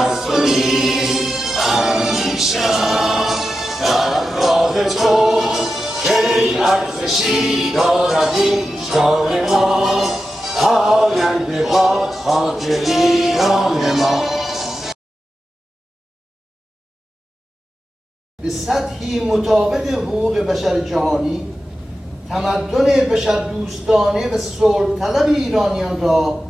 فرض کنیم همیشه در راه تو کی ارزشی دارد این جان ما آینده با خاک ایران ما. به سطحی مطابق حقوق بشر جهانی تمدن بشر دوستانه و صلح طلب ایرانیان را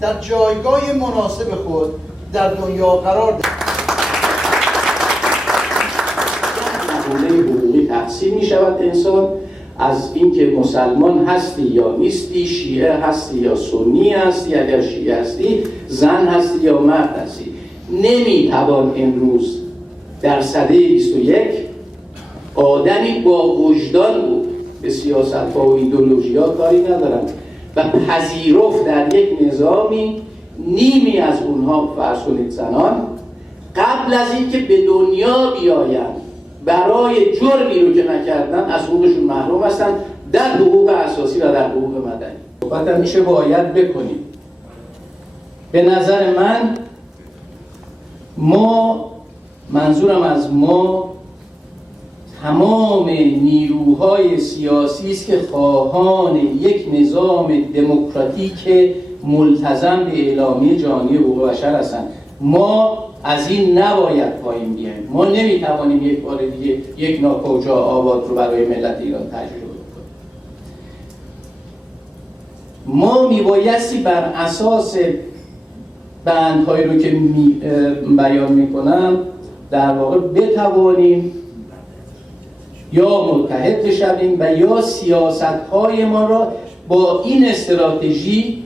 در جایگاه مناسب خود در دنیا قرار دهد. مقوله حقوقی تقسیم می شود انسان از اینکه مسلمان هستی یا نیستی، شیعه هستی یا سنی هستی، اگر شیعه هستی زن هستی یا مرد هستی. نمی توان امروز در سده 21 آدمی با وجدان بود، به سیاست‌ها و ایدئولوژی‌ها کاری ندارن و پذیرفت در یک نظامی نیمی از اونها فرض کنید زنان قبل از اینکه به دنیا بیایند برای جرمی رو که نکردن از حقوقشون محروم هستن در حقوق اساسی و در حقوق مدنی. صحبت میشه باید بکنیم. به نظر من منظورم از ما تمام نیروهای سیاسی است که خواهان یک نظام دموکراتیک ملتزم به اعلامیه جهانی حقوق بشر هستند. ما از این نباید پایین بیاییم. ما نمیتوانیم یک بار دیگه یک ناکجا آباد رو برای ملت ایران تجربه کنیم. ما میبایستی بر اساس بندهایی رو که بیان میکنم در واقع بتوانیم یا متحد بشویم و یا سیاست‌های ما را با این استراتژی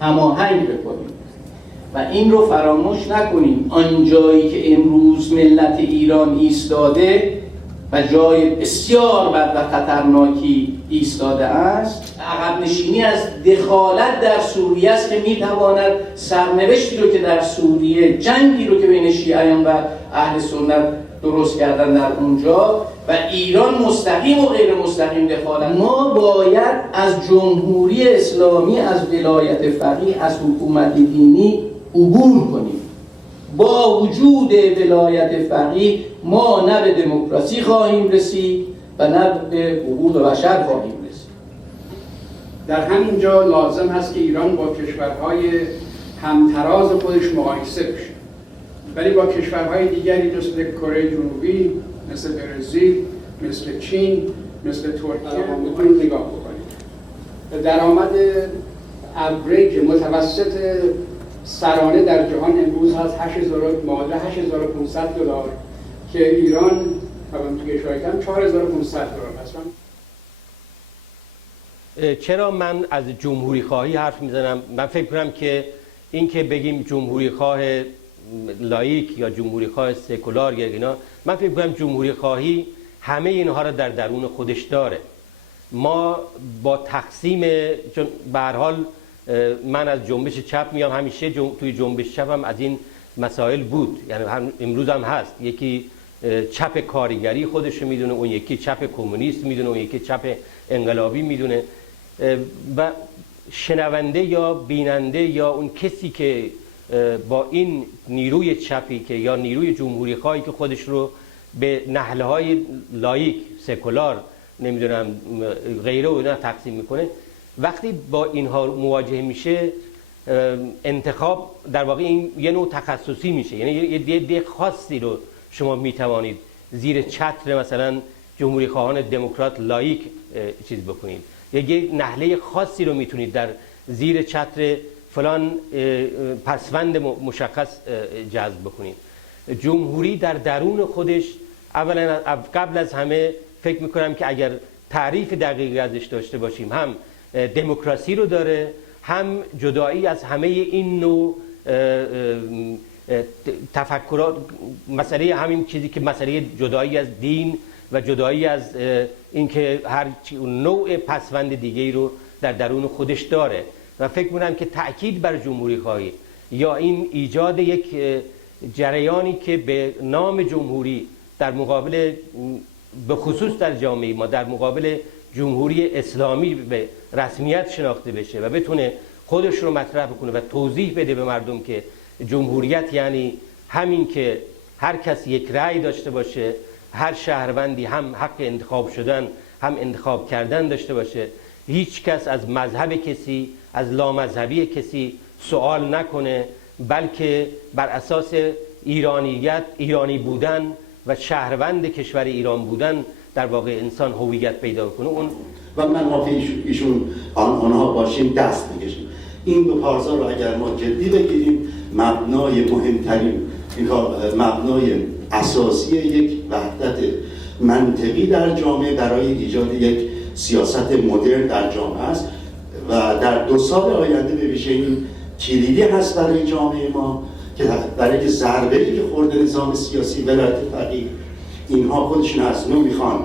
هماهنگ بکنیم و این رو فراموش نکنیم. آن جایی که امروز ملت ایران ایستاده و جای بسیار بد و خطرناکی ایستاده است، عقب نشینی از دخالت در سوریه است که میتواند سرنوشتی رو که در سوریه، جنگی رو که بین شیعیان و اهل سنت درست کردن در اونجا و ایران مستقیم و غیر مستقیم دخالت. ما باید از جمهوری اسلامی، از ولایت فقیه، از حکومت دینی عبور کنیم. با وجود ولایت فقیه ما نه به دموکراسی خواهیم رسید و نه به حقوق بشر خواهیم رسید. در همین جا لازم هست که ایران با کشورهای همتراز خودش مقایسه بشه، ولی با کشورهای دیگری مثل کره جنوبی، مثل برزیل، مثل چین، مثل ترکیه میتونید نگاه بکنید. درآمد اوریج متوسط سرانه در جهان امروز هست 8500 دلار که ایران تو کشورهای کم 4500 دلار هست. چرا من از جمهوری خواهی حرف میزنم؟ من فکر کنم که این که بگیم جمهوری خواه لاییک یا جمهوری خواه سکولار یا اینا، من فکر کنم جمهوری خواهی همه اینها را در درون خودش داره. ما با تقسیم، چون به هر حال من از جنبش چپ میام، همیشه توی جنبش چپ هم از این مسائل بود، یعنی امروز هم هست. یکی چپ کارگری خودش میدونه، اون یکی چپ کمونیست میدونه، اون یکی چپ انقلابی میدونه و شنونده یا بیننده یا اون کسی که با این نیروی چپی که یا نیروی جمهوری خواهی که خودش رو به نهلهای لاییک، سکولار، نمیدونم غیره و اینا تقسیم میکنه، وقتی با اینها مواجه میشه انتخاب در واقع این یه نوع تخصصی میشه. یعنی یه دی خاصی رو شما میتوانید زیر چتر مثلا جمهوری خواهان دموکرات لاییک چیز بکنید، یه نهله خاصی رو میتونید در زیر چتر فلان پسوند مشخص جذب بکنید. جمهوری در درون خودش اولا قبل از همه فکر میکنم که اگر تعریف دقیقی ازش داشته باشیم، هم دموکراسی رو داره، هم جدایی از همه این نوع تفکرات، مسئله همین چیزی که مسئله جدایی از دین و جدایی از اینکه هر نوع پسوند دیگه‌ای رو در درون خودش داره. و فکر می‌کنم که تأکید بر جمهوری خواهی یا این ایجاد یک جریانی که به نام جمهوری در مقابل، به خصوص در جامعه ما، در مقابل جمهوری اسلامی به رسمیت شناخته بشه و بتونه خودش رو مطرح بکنه و توضیح بده به مردم که جمهوریت یعنی همین که هر کس یک رأی داشته باشه، هر شهروندی هم حق انتخاب شدن هم انتخاب کردن داشته باشه، هیچ کس از مذهب کسی، از لامذهبی کسی سوال نکنه، بلکه بر اساس ایرانیت، ایرانی بودن و شهروند کشور ایران بودن در واقع انسان هویت پیدا کنه. اون و منافع ایشون آنها باشیم، دست بکشیم. این دو پارسا رو اگر ما جدی بگیریم، مبنای مهمترین، مبنای اساسی یک وحدت منطقی در جامعه برای ایجاد یک سیاست مدرن در جامعه است و در 2 سال آینده به ویژه این کلیدی هست برای جامعه ما که برای ضربه‌ای که خورده نظام سیاسی ولایت فقیه، اینها خودشون از نو میخوان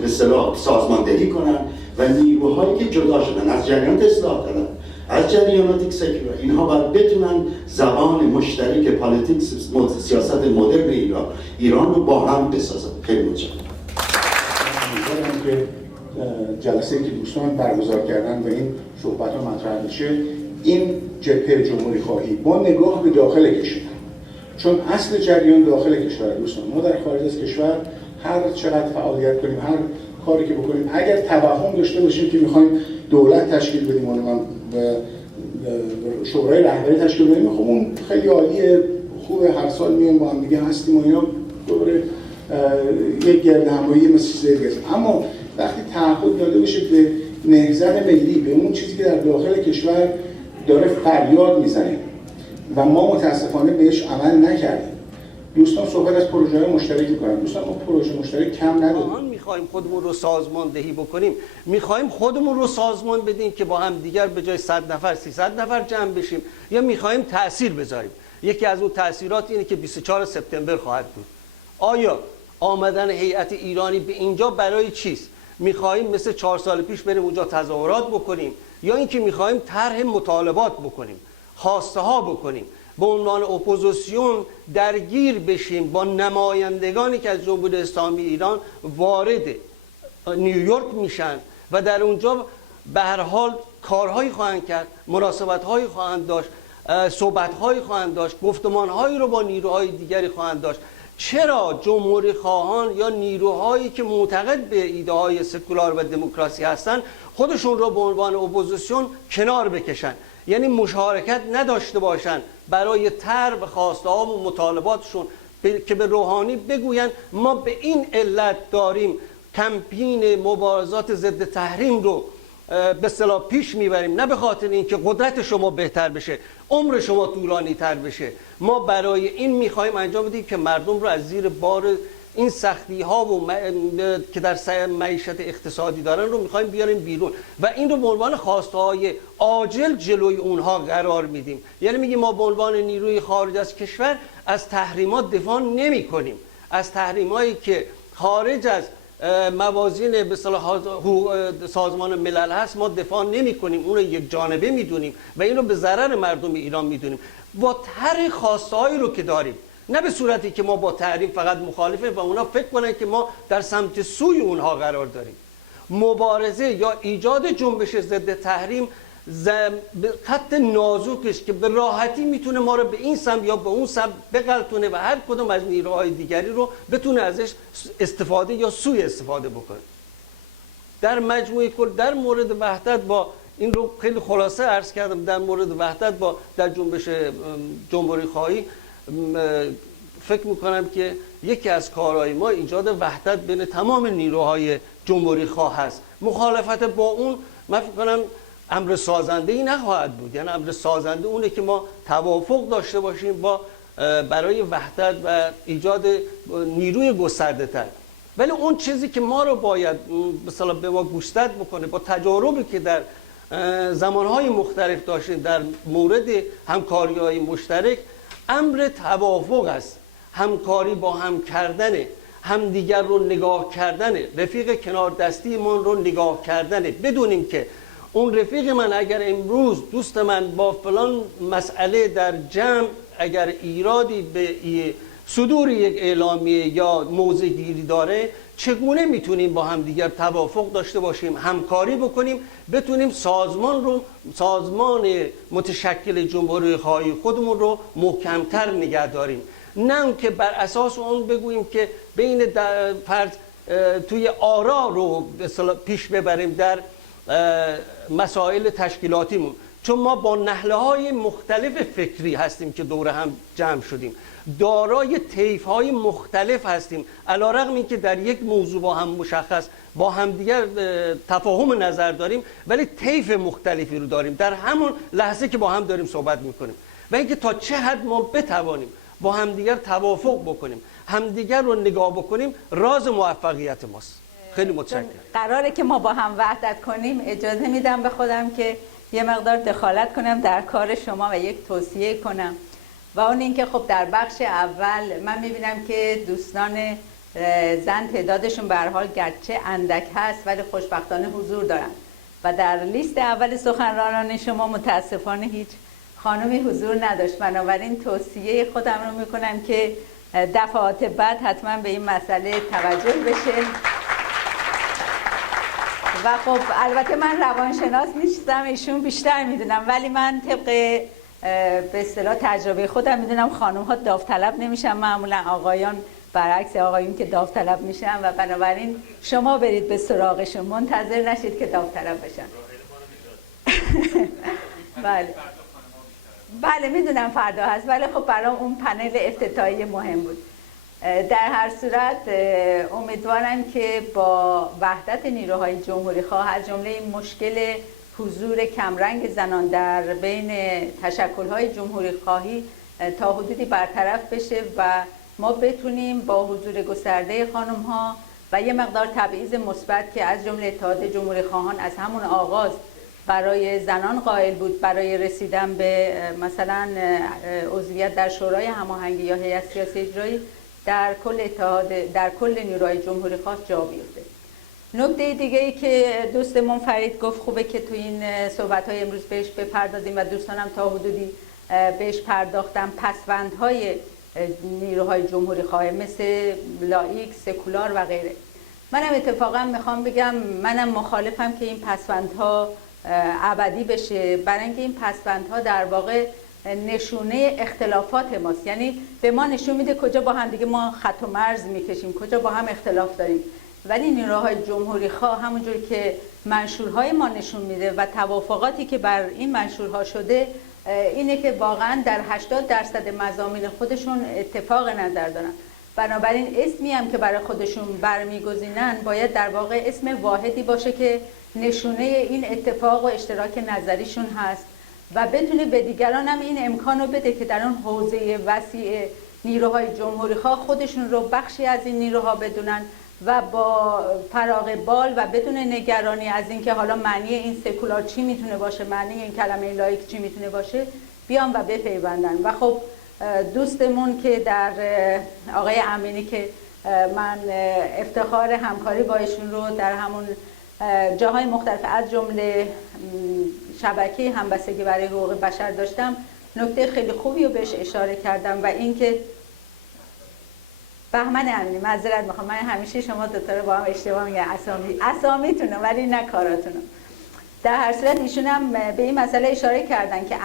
به اصطلاح سازماندهی کنن و نیروهایی که جدا شدن از جریانات اصلاح طلب، از جریانات سکولار، اینها باید بتونن زبان مشترک پالیتیکس، سیاست مدرن ایران رو با هم بسازن. خیلی متشکرم. امیدوارم که جلسه که دوستان برگزار کردن و این صحبت ها مطرح میشه، این جبهه جمهوری خواهی با نگاه به داخل کشور، چون اصل جریان داخل کشور دوستان، ما در خارج از کشور هر چقدر فعالیت کنیم، هر کاری که بکنیم، اگر توهم داشته باشیم که میخوایم دولت تشکیل بدیم و شورای رهبری تشکیل بدیم، خب اون خیلی عالیه، خوبه، هر سال میایم با هم دیگه هستیم و اینا دوباره یک گرد همایی مثل چیزای دیگه. اما وقتی تعهد داده بشه به نهضت ملی، به اون چیزی که در داخل کشور داره فریاد میزنه و ما متاسفانه بهش عمل نکردیم. دوستان صحبت از پروژه‌های مشترک می‌کنن. دوستان ما پروژه مشترک کم نداریم. می‌خوایم خودمون رو سازماندهی بکنیم، می‌خوایم خودمون رو سازمان بدیم که با هم دیگر به جای 100 نفر 300 نفر جمع بشیم، یا می‌خوایم تأثیر بذاریم. یکی از اون تأثیرات اینه که 24 سپتامبر خواهد بود. آیا آمدن هیئت ایرانی به اینجا برای چیست؟ می‌خوایم مثل 4 سال پیش بریم اونجا تظاهرات بکنیم، یا اینکه می‌خوایم طرح مطالبات بکنیم، خواسته ها بکنیم، به عنوان اپوزیسیون درگیر بشیم با نمایندگانی که از جمهوری اسلامی ایران وارد نیویورک میشن و در اونجا به هر حال کارهایی خواهند کرد، مناسبت‌هایی خواهند داشت، صحبت‌هایی خواهند داشت، گفتمان‌هایی رو با نیروهای دیگری خواهند داشت. چرا جمهوری خواهان یا نیروهایی که معتقد به ایده‌های سکولار و دموکراسی هستند خودشون رو به عنوان اپوزیسیون کنار بکشن، یعنی مشارکت نداشته باشن برای طرح و خواسته ها و مطالباتشون، که به روحانی بگوین ما به این علت داریم کمپین مبارزات ضد تحریم رو به اصطلاح پیش میبریم، نه به خاطر اینکه قدرت شما بهتر بشه، عمر شما طولانی تر بشه، ما برای این میخوایم انجام بدیم که مردم رو از زیر بار این سختی ها و که در معیشت اقتصادی دارن رو میخوایم بیاریم بیرون و این رو به عنوان خواسته های عاجل جلوی اونها قرار میدیم. یعنی میگیم ما به عنوان نیروی خارج از کشور از تحریمات دفاع نمی کنیم، از تحریمایی که خارج از موازین به اصطلاح سازمان ملل هست ما دفاع نمی کنیم، اون رو یک جانبه میدونیم و این رو به ضرر مردم ایران میدونیم. با طرح خواسته هایی رو که داریم، نه به صورتی که ما با تحریم فقط مخالفه و اونا فکر کنن که ما در سمت سوی اونها قرار داریم. مبارزه یا ایجاد جنبش ضد تحریم خط نازکش که به راحتی میتونه ما رو به این سمت یا به اون سمت بغلتونه و هر کدوم از نیروهای دیگری رو بتونه ازش استفاده یا سوء استفاده بکنه. در مجموعه کل در مورد وحدت، با این رو خیلی خلاصه عرض کردم، در مورد وحدت با در جنبش جمهوری خواهی فکر میکنم که یکی از کارهای ما ایجاد وحدت بین تمام نیروهای جمهوری خواه هست. مخالفت با اون من فکر کنم امر سازنده‌ای نخواهد بود. یعنی امر سازنده اونه که ما توافق داشته باشیم با برای وحدت و ایجاد نیروی گسترده تر. ولی اون چیزی که ما رو باید مثلا به ما گوشزد بکنه با تجاربی که در زمانهای مختلف داشتیم در مورد همکاری‌های مشترک، امر توافق است، همکاری با هم کردنه، همدیگر رو نگاه کردنه، رفیق کنار دستی من رو نگاه کردنه، بدونیم که اون رفیق من اگر امروز دوست من با فلان مسئله در جمع اگر ایرادی به صدور یک اعلامیه یا موضع گیری داره، چگونه میتونیم با هم دیگر توافق داشته باشیم، همکاری بکنیم، بتونیم سازمان متشکل جمهوری خواهی خودمون رو محکمتر نگه داریم، نه که بر اساس اون بگوییم که بین فرض توی آرا رو پیش ببریم در مسائل تشکیلاتیمون، چون ما با نهله های مختلف فکری هستیم که دور هم جمع شدیم، دارای طیف های مختلف هستیم، علیرغم اینکه در یک موضوع با هم مشخص با همدیگر تفاهم نظر داریم، ولی طیف مختلفی رو داریم در همون لحظه که با هم داریم صحبت میکنیم. و اینکه تا چه حد ما بتوانیم با همدیگر توافق بکنیم، همدیگر رو نگاه بکنیم، راز موفقیت ماست. خیلی متشکرم. قراره که ما با هم وحدت کنیم، اجازه میدم به خودم که یه مقدار دخالت کنم در کار شما و یک توصیه کنم، و اون اینکه خب در بخش اول من میبینم که دوستان زن تعدادشون به هر حال گرچه اندک هست ولی خوشبختانه حضور دارن و در لیست اول سخنرانان شما متاسفانه هیچ خانمی حضور نداشت. بنابراین توصیه خودم رو میکنم که دفعات بعد حتما به این مسئله توجه بشه. و خب البته من روانشناس نیستم، ایشون بیشتر میدونم، ولی من طبق به اصطلاح تجربه خودم میدونم خانم ها داوطلب نمیشن، معمولا آقایان برعکس آقایون که داوطلب میشن، و بنابراین شما برید به سراغشون، منتظر نشید که داوطلب بشن. بله میدونم فردا هست، ولی خب برام اون پنل افتتاحیه مهم بود. در هر صورت امیدوارم که با وحدت نیروهای جمهوری خواه از جمله این مشکل حضور کمرنگ زنان در بین تشکل‌های جمهوری خواهی تا حدودی برطرف بشه و ما بتونیم با حضور گسترده خانم‌ها و یه مقدار تبعیض مثبت که از جمله اتحاد جمهوری خواهان از همون آغاز برای زنان قائل بود برای رسیدن به مثلا عضویت در شورای هماهنگی یا هیئت سیاسی اجرایی در کل نیروهای جمهوری خواه جا بیفته. نکته دیگه ای که دوستمون فرید گفت خوبه که تو این صحبت‌های امروز بهش بپردازیم و دوستانم تا حدودی بهش پرداختم، پسوندهای نیروهای جمهوری خواه مثل لایک، سکولار و غیره. منم اتفاقا میخوام بگم منم مخالفم که این پسوندها ابدی بشه، برای اینکه این پسوندها در واقع نشونه اختلافات ماست، یعنی به ما نشون میده کجا با هم دیگه ما خط و مرز میکشیم، کجا با هم اختلاف داریم. ولی نیروهای جمهوری خواه همونجور که منشورهای ما نشون میده و توافقاتی که بر این منشورها شده اینه که واقعا در 80% مضامین خودشون اتفاق نظر دارن. بنابراین اسمی هم که برای خودشون برمیگزینن باید در واقع اسم واحدی باشه که نشونه این اتفاق و اشتراک نظریشون هست و بتونه به دیگران هم این امکان رو بده که در اون حوزه وسیع نیروهای جمهوری خواه خودشون رو بخشی از این نیروها بدونن و با فراغ بال و بدون نگرانی از اینکه حالا معنی این سکولار چی میتونه باشه، معنی این کلمه لایک چی میتونه باشه، بیان و بپیوندن. و خب دوستمون که در آقای امینی که من افتخار همکاری با ایشون رو در همون جاهای مختلف از جمله شبکه همبستگی برای حقوق بشر داشتم، نکته خیلی خوبی رو بهش اشاره کردم و اینکه بهمن امینی، معذرت میخوام من همیشه شما دوتا رو با هم اشتباه میگم، اسامیتونو ولی نه کاراتونو. در هر صورت ایشون هم به این مسئله اشاره کردن که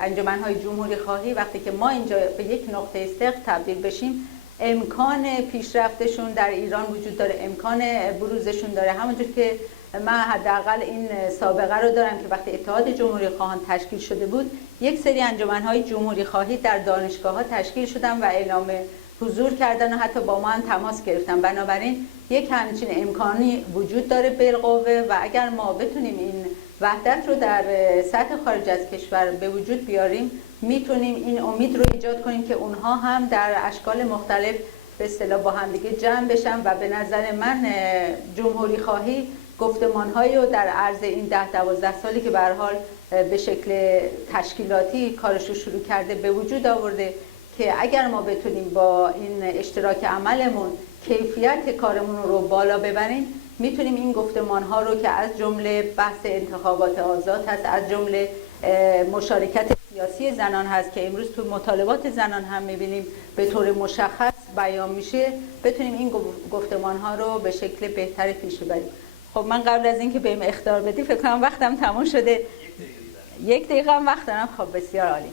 انجمنهای جمهوری خواهی وقتی که ما اینجا به یک نقطه سقط تبدیل بشیم، امکان پیشرفتشون در ایران وجود داره، امکان بروزشون داره. همونجور که من حداقل این سابقه رو دارم که وقتی اتحاد جمهوری خواهان تشکیل شده بود، یک سری انجمنهای جمهوری خواهی در دانشگاه‌ها تشکیل شدن و اعلام حضور کردن و حتی با ما هم تماس گرفتن. بنابراین یک همچین امکانی وجود داره بالقوه و اگر ما بتونیم این وحدت رو در سطح خارج از کشور به وجود بیاریم، میتونیم این امید رو ایجاد کنیم که اونها هم در اشکال مختلف به اصطلاح با هم دیگه جمع بشن و به نظر من جمهوری خواهی گفتمان‌هایی رو در عرض این 10-12 سالی که به هر حال به شکل تشکیلاتی کارش رو شروع کرده به وجود آورده که اگر ما بتونیم با این اشتراک عملمون کیفیت کارمون رو بالا ببریم، میتونیم این گفتمان‌ها رو که از جمله بحث انتخابات آزاد هست، از جمله مشارکت سیاسی زنان هست که امروز تو مطالبات زنان هم می‌بینیم به طور مشخص بیان میشه، بتونیم این گفتمان ها رو به شکل بهتری پیش ببریم. خب من قبل از اینکه بهم اخطار بدی فکر کنم وقتم تموم شده. 1 دقیقه هم وقت دارم. خب بسیار عالی.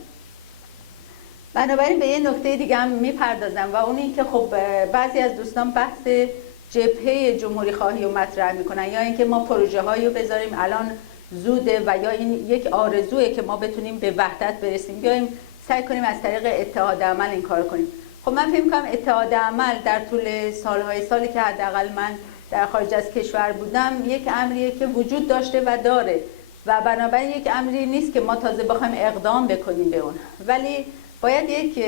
بنابراین به یه نکته دیگه هم میپردازم و اون این که خب بعضی از دوستان بحث جبهه جمهوری خواهی رو مطرح میکنن، یا اینکه ما پروژه هایی رو بذاریم الان زوده و یا این یک آرزوئه که ما بتونیم به وحدت برسیم، بیایم سعی کنیم از طریق اتحاد عمل این کار کنیم. خب من فکر می‌کنم اتحاد عمل در طول سالی که حداقل من در خارج از کشور بودم یک امریه که وجود داشته و داره و بنابراین یک امری نیست که ما تازه بخوایم اقدام بکنیم به اون، ولی باید یک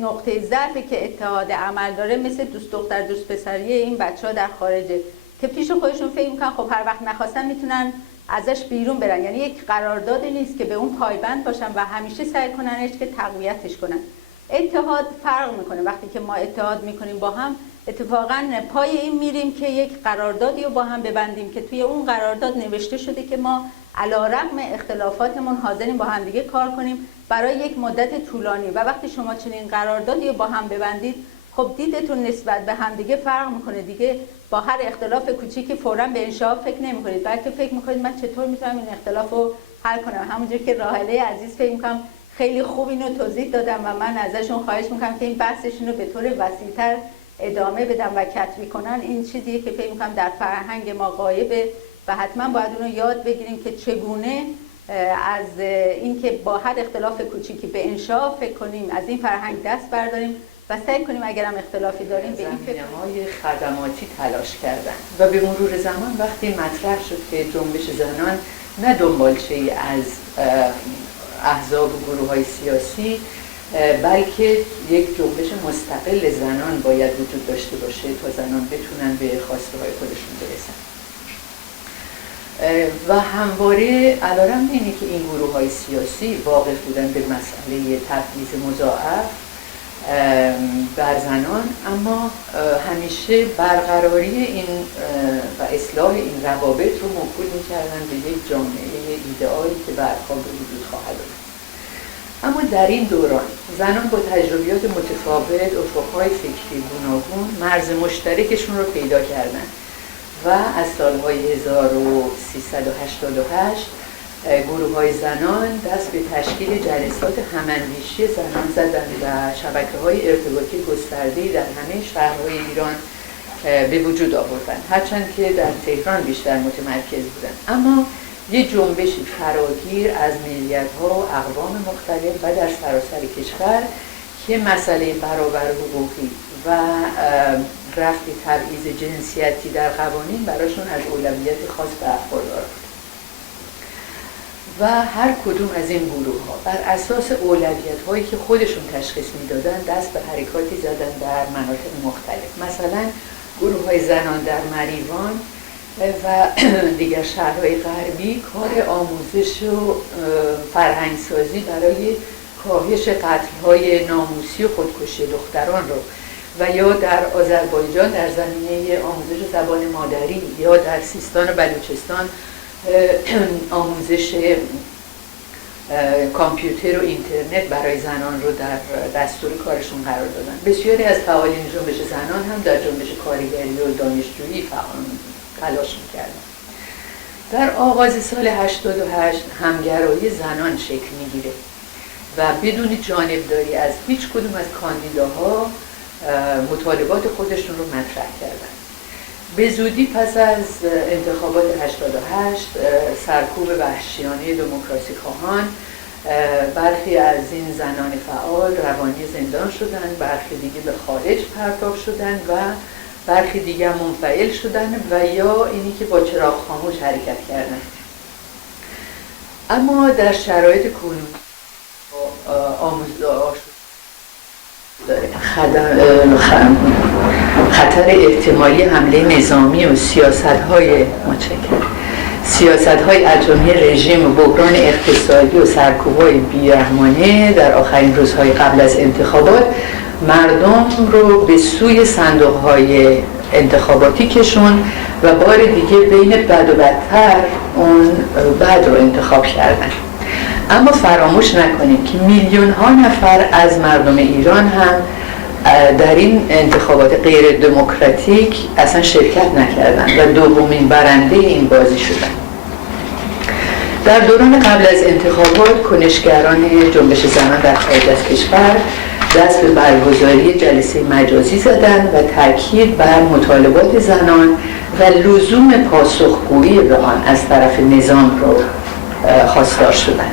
نقطه ضعفی که اتحاد عمل داره مثل دوست دختر دوست پسری این بچه‌ها در خارجه که پیش خودشون فکر می‌کنن خب هر وقت نخواستن میتونن ازش بیرون برن، یعنی یک قراردادی نیست که به اون پایبند باشن و همیشه سعی کننش که تقویتش کنن. اتحاد فرق میکنه. وقتی که ما اتحاد میکنیم با هم، اتفاقا پای این میریم که یک قراردادی رو با هم ببندیم که توی اون قرارداد نوشته شده که ما علیرغم اختلافاتمون حاضریم با هم دیگه کار کنیم برای یک مدت طولانی. و وقتی شما چنین قراردادی رو با هم ببندید، خب دیدتون نسبت به هم دیگه فرق میکنه. دیگه با هر اختلاف کوچیکی فوراً به انشاء فکر نمیکنید، بلکه فکر میکنید من چطور میتونم این اختلاف رو حل کنم. همونجور که راحله عزیز فکر میکنم خیلی خوب اینو توضیح دادم و من ازشون خواهش میکنم که این بحثشون رو به طور وسیع‌تر ادامه بدن و کتبی کنن. این چیزیه که فکر میکنم در فرهنگ ما غایبه و حتما باید اونو یاد بگیریم که چگونه از اینکه با هر اختلاف کوچیکی به انشاء فکر کنیم، از این فرهنگ دست برداریم و سعی کنیم اگر هم اختلافی داریم به این زمینه‌های خدماتی تلاش کردن و به مرور زمان وقتی مطرح شد که جنبش زنان نه دنبالچه‌ای از احزاب و گروه‌های سیاسی بلکه یک جنبش مستقل زنان باید وجود داشته باشه تا زنان بتونن به خواسته‌های خودشون برسن و همواره علیرغم اینه که این گروه‌های سیاسی واقف بودن به مسئله تبعیض مضاعف بر زنان، اما همیشه برقراری این و اصلاح این روابط رو موکول می‌کردن به یک جامعه ایدئالی که برخواب وجود خواهد آمد. اما در این دوران زنان با تجربیات متفاوت، افق‌های فکری گوناگون مرز مشترکشون رو پیدا کردن و از سالهای 1388 گروه‌های زنان دست به تشکیل جلسات هم‌اندیشی زنان زدن و شبکه‌های ارتباطی گسترده‌ای در همه شهرهای ایران به وجود آوردن، هرچند که در تهران بیشتر متمرکز بودن. اما یه جنبشی فراگیر از ملیت‌ها و اقوام مختلف و در سراسر کشور که مسئله برابر حقوقی و رفع تبعیض جنسیتی در قوانین براشون از اولویت خاص برخوردار بود و هر کدوم از این گروه‌ها بر اساس اولویت‌هایی که خودشون تشخیص می‌دادن دست به حرکاتی زدن در مناطق مختلف. مثلا گروه‌های زنان در مریوان و دیگر شهرهای غربی کار آموزش و فرهنگسازی برای کاهش قتل‌های ناموسی و خودکشی دختران رو و یا در آذربایجان در زمینه آموزش زبان مادری یا در سیستان و بلوچستان آموزش کامپیوتر و اینترنت برای زنان رو در دستور کارشون قرار دادن. بسیاری از فعالین جنبش زنان هم در جنبش کارگری و دانشجویی تلاش می‌کردن. در آغاز سال 88 همگرایی زنان شکل می‌گیره و بدون جانبداری از هیچ کدوم از کاندیداها مطالبات خودشون رو مطرح کردن. به زودی پس از انتخابات 88 سرکوب وحشیانه دموکراسی خواهان برخی از این زنان فعال روانی زندان شدند، برخی دیگه به خارج پرتاب شدند و برخی دیگه منفعل شدند و یا اینی که با چراغ خاموش حرکت کردند. اما در شرایط کنونی آموزش خطر احتمالی حمله نظامی و سیاست‌های اتمی رژیم و بحران اقتصادی و سرکوب‌های بی‌رحمانه در آخرین روزهای قبل از انتخابات مردم رو به سوی صندوق‌های انتخاباتی کشون و بار دیگه بین بد و بدتر اون بد رو انتخاب کردن. اما فراموش نکنیم که میلیون ها نفر از مردم ایران هم در این انتخابات غیر دموکراتیک اصلا شرکت نکردند و دومین برنده این بازی شدند. در دوران قبل از انتخابات کنشگران جنبش زنان در خارج از کشور دست به برگزاری جلسه مجازی زدند و تاکید بر مطالبات زنان و لزوم پاسخگویی به آن از طرف نظام را خواستار شدند.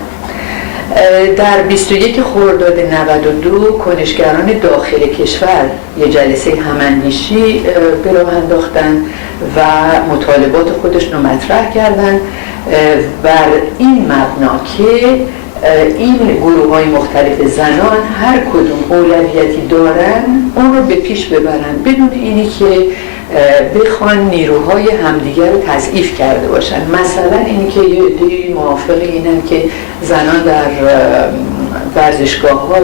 در 21 خرداد 92 کنشگران داخل کشور یک جلسه هماندیشی به راه انداختند و مطالبات خودشون رو مطرح کردند بر این مبنا که این گروه‌های مختلف زنان هر کدوم اولویتی دارن اون رو به پیش ببرن بدون اینی که بخوان نیروهای همدیگر رو تضعیف کرده باشن. مثلا اینی که یه عده‌ای موافق اینن که زنان در ورزشگاه‌های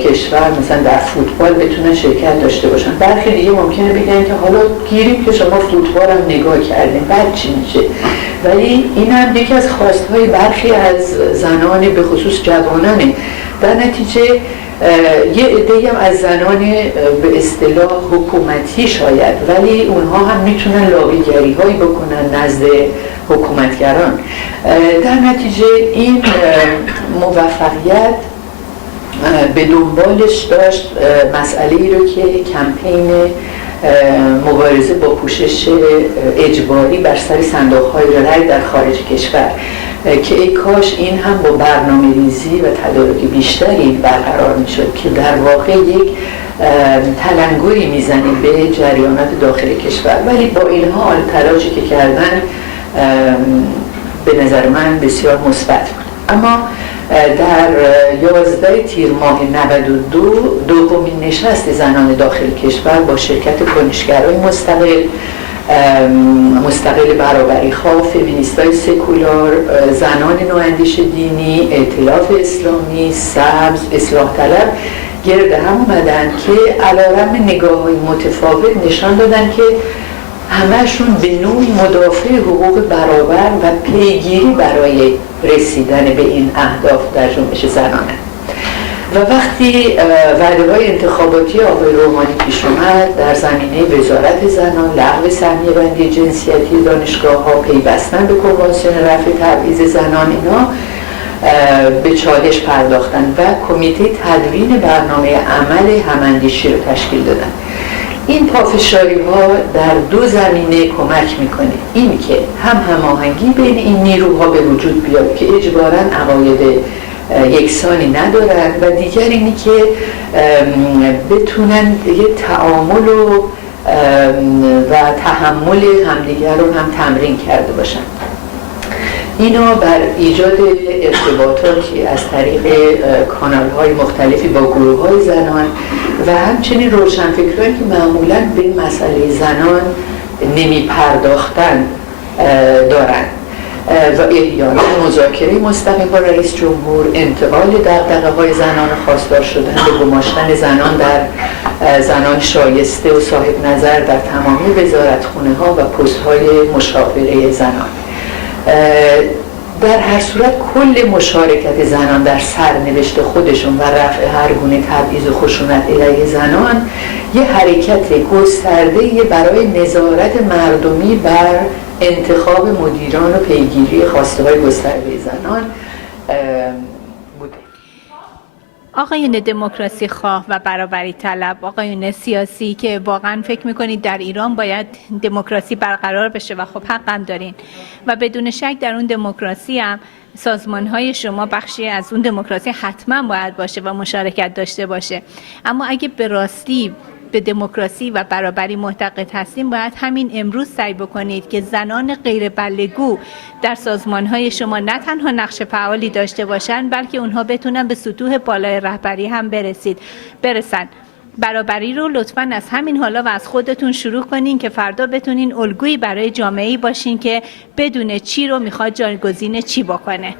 کشور مثلا در فوتبال بتونن شرکت داشته باشن، برخی دیگه ممکنه بگن که حالا گیریم که شما فوتبال هم نگاه کردیم بعد چی میشه. ولی این هم یکی از خواستهای برخی از زنان به خصوص جوانانه. در نتیجه یه عده‌ای هم از زنان به اصطلاح حکومتی شاید، ولی اونها هم میتونن لابیگری هایی بکنن نزد حکومتگران. در نتیجه این موفقیت به دنبالش داشت مسئله‌ای رو که کمپین مبارزه با پوشش اجباری بر سر صندوق‌های رای در خارج کشور که ای کاش این هم با برنامه‌ریزی و تدارک بیشتری برقرار می‌شد که در واقع یک تلنگری میزنه به جریانات داخل کشور. ولی با این حال تلاشی که کردن به نظر من بسیار مثبت بود. اما در 11 تیر ماه 92 دومین نشست زنان داخل کشور با شرکت کنشگرای مستقل برابری‌خواه، فمینیستای سکولار، زنان نواندیش دینی، ائتلاف اسلامی، سبز، اصلاح طلب گرد هم اومدن که علیرغم نگاه‌های متفاوت نشان دادن که همه‌شون به نوعی مدافع حقوق برابر و پیگیری برای رسیدن به این اهداف در جنبش زنانه. و وقتی وعده‌های انتخاباتی آقای روحانی پیش اومد در زمینه وزارت زنان، لغو سهمیه بندی جنسیتی دانشگاه‌ها، پیوستن به کنوانسیون رفع تبعیض زنان، اینا به چالش پرداختن و کمیته تدوین برنامه عمل هماندیشی رو تشکیل دادن. این پافشاری‌ها در دو زمینه کمک میکنه. این که هماهنگی بین این نیروها به وجود بیاد که اجباراً عقاید یکسانی ندارن و دیگر اینی که بتونن یه تعامل و تحمل همدیگر رو هم تمرین کرده باشن. اینا بر ایجاد ارتباطاتی از طریق کانال‌های مختلفی با گروه‌های زنان و همچنین روشنفکرانی که معمولاً به مسئله زنان نمی‌پرداختن دارن و احیانا مذاکره مستقیم با رئیس جمهور، انتقال دغدغه‌های زنان خواستار شدن به گماشتن زنان در زنان شایسته و صاحب نظر در تمامی وزارتخونه‌ها و پست‌های مشاوره زنان. در هر صورت کل مشارکت زنان در سرنوشت خودشون و رفع هر گونه تبعیض و خشونت علیه زنان یه حرکت گسترده برای نظارت مردمی بر انتخاب مدیران و پیگیری خواسته‌های گسترده زنان بوده. آقایون دموکراسی خواه و برابری طلب، آقایون سیاسی که واقعا فکر میکنید در ایران باید دموکراسی برقرار بشه و خب حقم دارین و بدون شک در اون دموکراسی هم سازمان‌های شما بخشی از اون دموکراسی حتما باید باشه و مشارکت داشته باشه. اما اگه به راستی به دموکراسی و برابری معتقد هستیم باید همین امروز سعی بکنید که زنان غیر بله‌گو در سازمان‌های شما نه تنها نقش فعالی داشته باشند بلکه اونها بتونن به سطوح بالای رهبری هم برسن. برابری رو لطفاً از همین حالا و از خودتون شروع کنین که فردا بتونین الگویی برای جامعه‌ای باشین که بدون چی رو میخواد جایگزین چی بکنه.